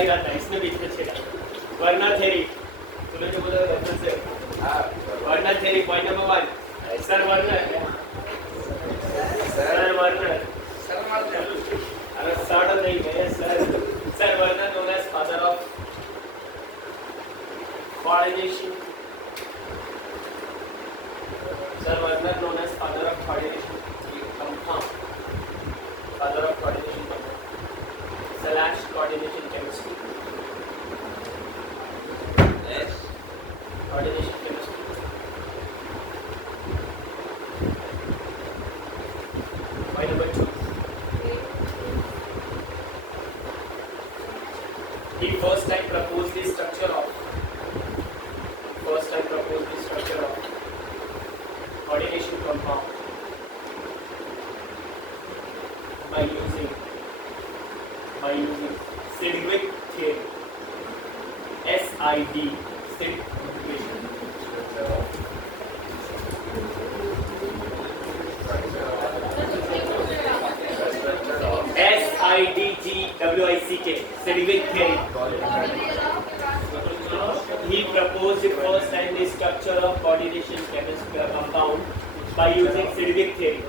ही रहता है, इसमें बीच में छेड़ा। वर्नर थ्योरी, तूने जो बोला रेफरेंस है, Werner theory point number 1, sir Werner, sir Werner, अरे सर नहीं है sir Werner known as father of coordination, sir Werner known as father of coordination compound, father of coordination compound slash coordination chemistry, yes, coordination chemistry. Point number 2, he first time proposed the structure of coordination compound by using Sedgwick theory, SID, SIDGWICK, Sedgwick theory. He proposed the first time the structure of coordination chemistry compound by using Sedgwick theory.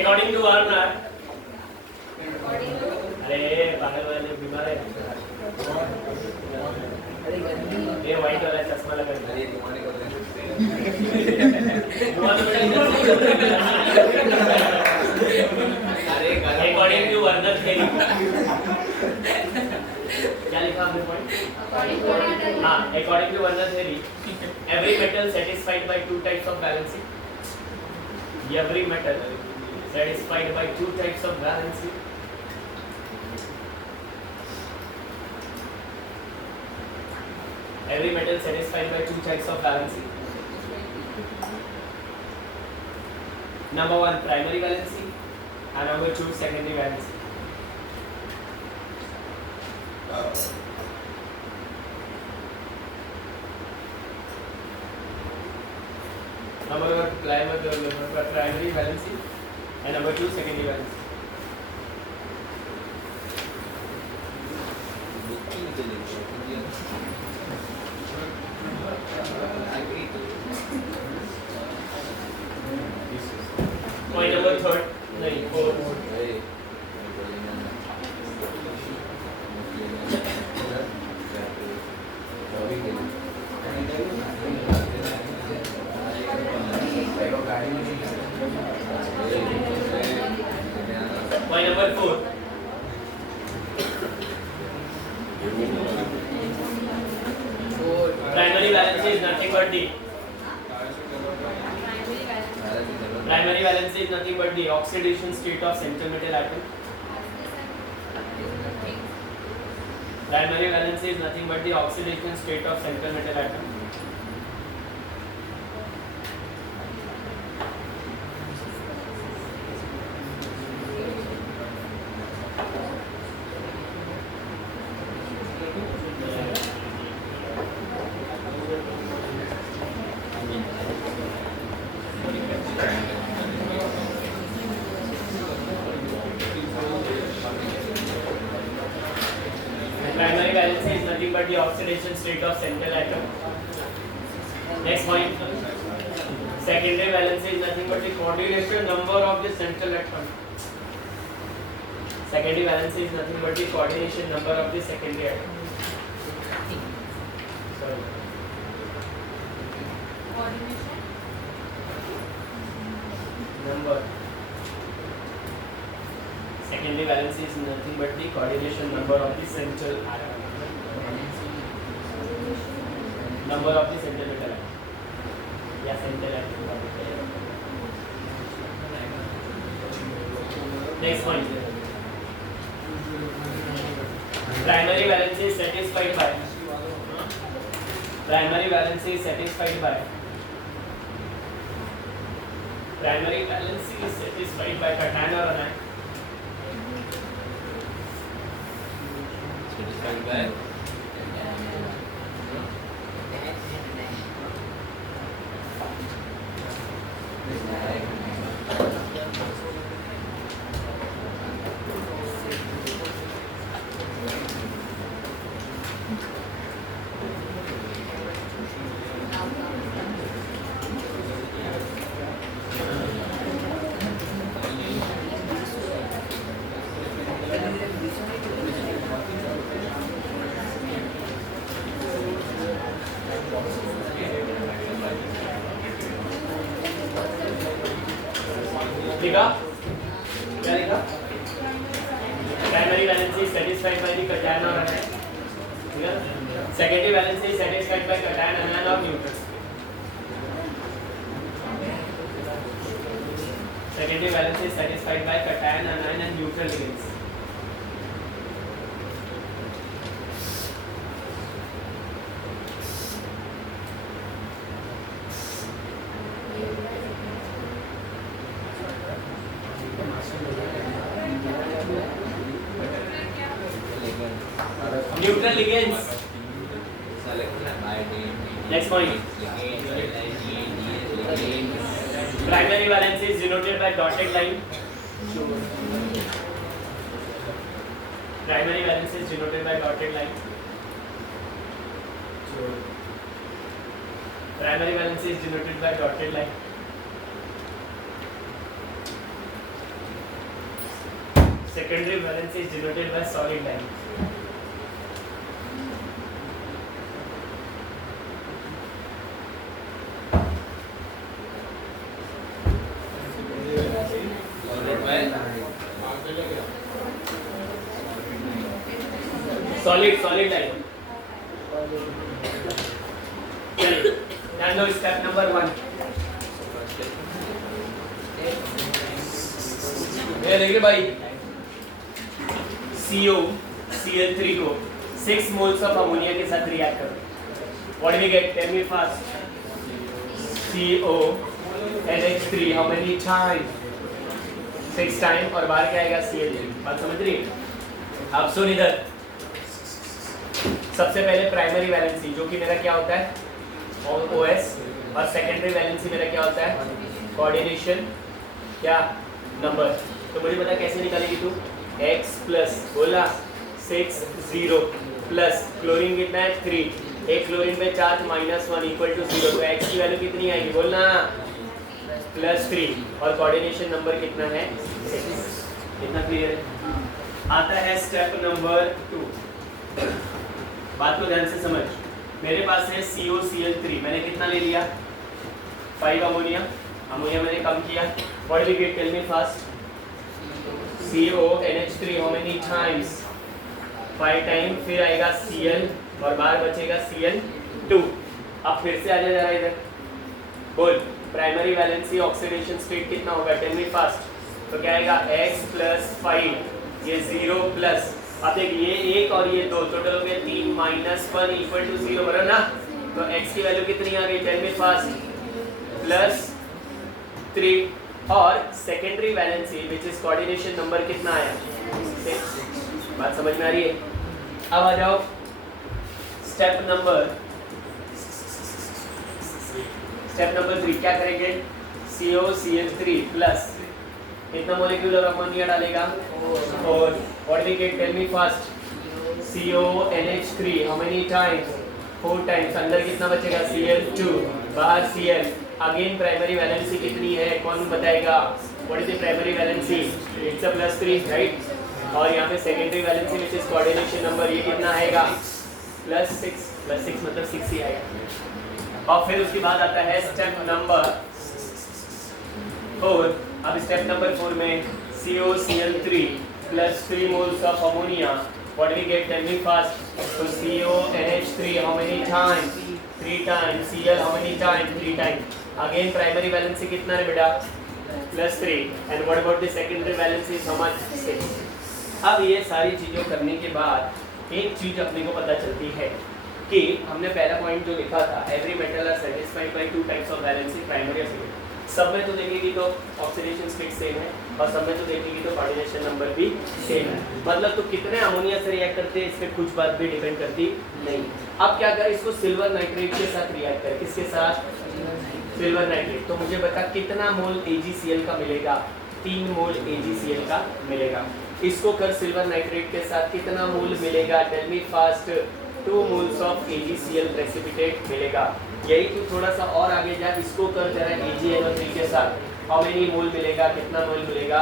According to Warner, अरे पागल वाले बीमार है, ये वाइट वाला चश्मा लगा है, according to Warner theory, क्या लिखा आपने पॉइंट? हाँ, according to Warner theory, every metal satisfied by two types of balancing, every metal satisfied by two types of balancing every metal satisfied by two types of balancing. Number 1 primary valency and number 2 secondary valency. Number 1 primary valency and number 2 secondary valency. Point number 3, नहीं 4. Point number 4. Primary valency is nothing but the primary valency is nothing but the oxidation state of central metal atom. Primary valency is nothing but the oxidation state of central metal atom. Primary valency is nothing but the oxidation state of central atom. Next point. Secondary valency is nothing but the coordination number of the central atom. Secondary valency is nothing but the coordination number of the secondary atom. Sorry. Number. Secondary valency is nothing but the coordination number of the central atom. Number of the central metal atom. या central atom. Next point. Primary valency is satisfied by. Primary valency is satisfied by. Primary valency is satisfied by cation or anion. Satisfied by. लिखा क्या लिखा primary valency satisfied by the cation or anion ठीक है secondary valency satisfied by cation anion और neutral secondary valency satisfied by cation anion and neutral ligands neutral ligands. Next point. Primary valence is denoted by dotted line. Primary valence is denoted by dotted line. Primary valence is denoted by dotted line. Secondary valence is denoted by solid line. solid line चलिए ध्यान दो step number 1 ये देखिए भाई CO Cl3 को 6 moles of ammonia के साथ react करो what we get tell me fast CO NH3 how many time 6 time और बाहर क्या आएगा Cl3 बात समझ रही है अब सुन इधर सबसे पहले प्राइमरी वैलेंसी जो कि मेरा क्या होता है OS और सेकेंडरी वैलेंसी मेरा क्या होता है कोऑर्डिनेशन क्या नंबर तो मुझे पता कैसे निकालेगी तू x प्लस बोला 6 0 प्लस क्लोरीन कितना है 3 एक क्लोरीन पे चार्ज -1 इक्वल टू 0 तो x की वैल्यू कितनी आएगी बोलना +3 और कोऑर्डिनेशन नंबर कितना है 6 कितना क्लियर है आता है स्टेप नंबर 2 बात को ध्यान से समझ मेरे पास है COCl3 मैंने कितना ले लिया 5 अमोनिया मैंने कम किया what will get tell me fast CONH3 how many times 5 time फिर आएगा Cl और बाहर बचेगा Cl2 अब फिर से आ जा जरा इधर बोल प्राइमरी वैलेंसी ऑक्सीडेशन स्टेट कितना होगा टेल मी फास्ट तो क्या आएगा x + 5 ये 0 प्लस अब देख ये एक और ये दो टोटल हो गया 3 - 1 = 0 बराबर ना तो x की वैल्यू कितनी आ गई टेल मी फास्ट +3 और secondary valency which is coordination number कितना आया 6 बात समझ में आ रही है अब आ जाओ स्टेप नंबर 3 क्या करेंगे COCl3 प्लस कितना मोलिक्यूलर अमोनिया डालेगा और what we get tell me fast CONH3 how many times 4 times अंदर कितना बचेगा Cl2 बाहर Cl अगेन प्राइमरी वैलेंसी कितनी है कौन बताएगा what is the primary valency it's a +3 राइट और यहाँ पे secondary valency which is coordination number ये कितना आएगा +6 मतलब 6 ही आएगा और फिर उसके बाद आता है स्टेप नंबर 4 अब स्टेप नंबर 4 में COCl3 plus 3 moles of ammonia. What we get? Tell me fast. So CONH3 how many times? 3 times. Cl how many times? 3 times. Again primary valency कितना है बेटा? +3. And what about the secondary valency? How much? 6. अब ये सारी चीज़ों करने के बाद एक चीज़ अपने को पता चलती है कि हमने पहला पॉइंट जो लिखा था, every metal are satisfied by 2 types of valency, primary और सेकेंडरी. सब में तो देखेगी तो ऑक्सीडेशन स्टेट सेम है और सब में तो देखेगी तो कोऑर्डिनेशन नंबर भी सेम है. मतलब तो कितने अमोनिया से रिएक्ट करते हैं इस पर कुछ बात भी डिपेंड करती नहीं. अब क्या करें, इसको सिल्वर नाइट्रेट के साथ रिएक्ट करें. किसके साथ? Silver nitrate. तो मुझे बता कितना मोल AgCl का मिलेगा? 3 मोल AgCl का मिलेगा. इसको कर सिल्वर नाइट्रेट के साथ कितना मोल मिलेगा? Tell me fast. 2 moles of AgCl precipitate मिलेगा. यही तो थोड़ा सा और आगे जा, इसको कर जरा AgNO3 के साथ हाउ मेनी मोल मिलेगा? कितना मोल मिलेगा?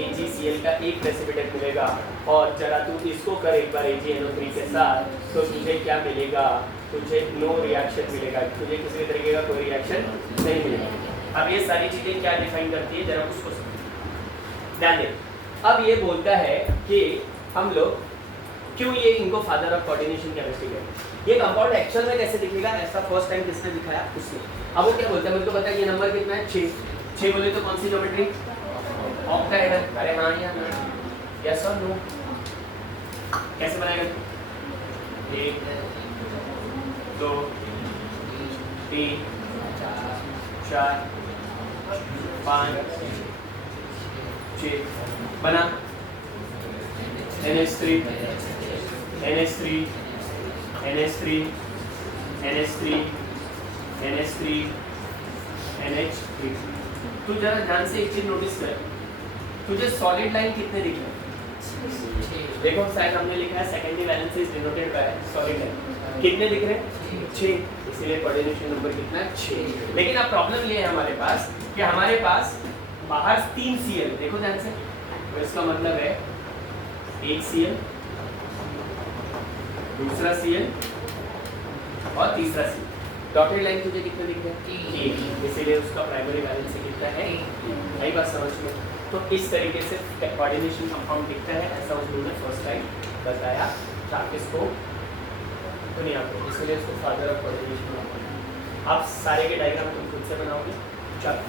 AgCl का एक प्रेसिपिटेट मिलेगा. और जरा तू इसको कर एक बार AgNO3 के साथ, तो तुझे क्या मिलेगा? तुझे नो रिएक्शन मिलेगा. तुझे किसी तरीके का कोई रिएक्शन नहीं मिलेगा. अब ये सारी चीजें क्या डिफाइन करती है जरा उसको ध्यान दे. अब ये बोलता है कि हम लोग क्यों ये इनको फादर ऑफ कोऑर्डिनेशन केमिस्ट्री कहते हैं. ये कंपाउंड एक्चुअल में कैसे दिखेगा ऐसा फर्स्ट टाइम किसने दिखाया? उसने. अब वो क्या बोलता है, मुझे पता है ये नंबर कितना है? 6 बोले तो कौन सी ज्योमेट्री? ऑक्टाहेड्रल. अरे हाँ या ना, यस और नो. कैसे बनाएगा? 1 2 3 4 5 6 बना. NH3 NH3 NH3 NH3 NH3 NH3. तू जरा ध्यान से एक चीज नोटिस कर. तुझे सॉलिड लाइन कितने दिख रहे हैं? देखो शायद हमने लिखा है secondary valency is denoted by solid line. कितने दिख रहे हैं? 6. इसीलिए कोऑर्डिनेशन नंबर कितना है? 6. लेकिन अब प्रॉब्लम ये है हमारे पास कि हमारे पास बाहर 3 Cl. देखो ध्यान से. तो इसका मतलब है एक Cl, दूसरा Cl और तीसरा Cl. डॉटेड लाइन तुझे कितने दिख रहे हैं? 1. इसीलिए उसका प्राइमरी वैलेंसी कितना है? नई बात समझ में. तो इस तरीके से कोऑर्डिनेशन कंपाउंड दिखता है. ऐसा उन्होंने फर्स्ट टाइम बताया था इसको दुनिया को. इसलिए इसको फादर ऑफ कोऑर्डिनेशन कंपाउंड. आप सारे के डायग्राम तुम खुद से बनाओगे. चलो